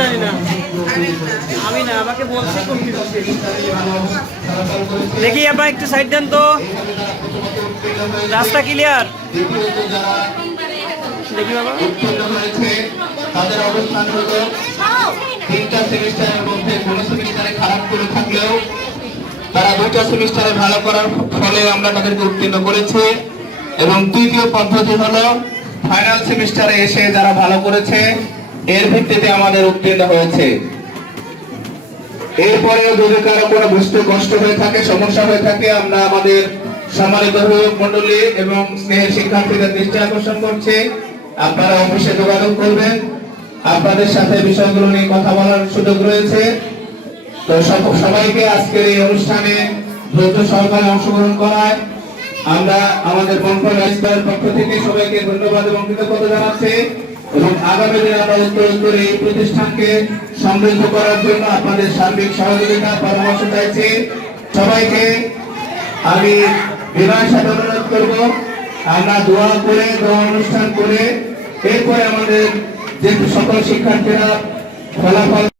জানি না, আমি না, আমাকে বলছে দেখি আপনার একটু সাইড দেন তো, রাস্তা ক্লিয়ার দেখি বাবা। তাদের অবস্থান হলো তিনটা সেমিস্টারের মধ্যে কোনো সেমিস্টারে খারাপ করে থাকলেও তারা দুইটা সেমিস্টারে ভালো করার ফলে আমরা তাদেরকে উত্তীর্ণ করেছি। এবং তৃতীয় পদ্ধতি হলো ফাইনাল সেমিস্টারে এসে যারা ভালো করেছে এর ভিত্তিতে আমাদের উত্তীর্ণ হয়েছে। এরপরেও যদি কারো কোনো বুঝতে কষ্ট হয়ে থাকে, সমস্যা হয়ে থাকে, আমরা আমাদের সম্মানিত অভিভাবক মণ্ডলী এবং স্নেহের শিক্ষার্থীদের দৃষ্টি আকর্ষণ করছি, আপনারা অফিসে যোগাযোগ করবেন। আপনাদের সাথে বিষয়গুলো নিয়ে কথা বলার সুযোগ রয়েছে। তো সবাইকে আজকের এই অনুষ্ঠানে ধৈর্য সহকারে অংশগ্রহণ করায় আমরা আমাদের বনফল রাইসের পক্ষ থেকে সবাইকে ধন্যবাদ এবং কৃতজ্ঞতা জানাচ্ছি। এবং আগামী দিনে আমরা উত্তরোত্তর এই প্রতিষ্ঠানকে সমৃদ্ধ করার জন্য আপনাদের সার্বিক সহযোগিতা পরামর্শ চাইছি। সবাইকে আমি বিনয়ের সাথে অনুরোধ করব, আমরা দোয়া অনুষ্ঠান করে এরপরে আমাদের যে সকল শিক্ষার্থীরা ফলাফল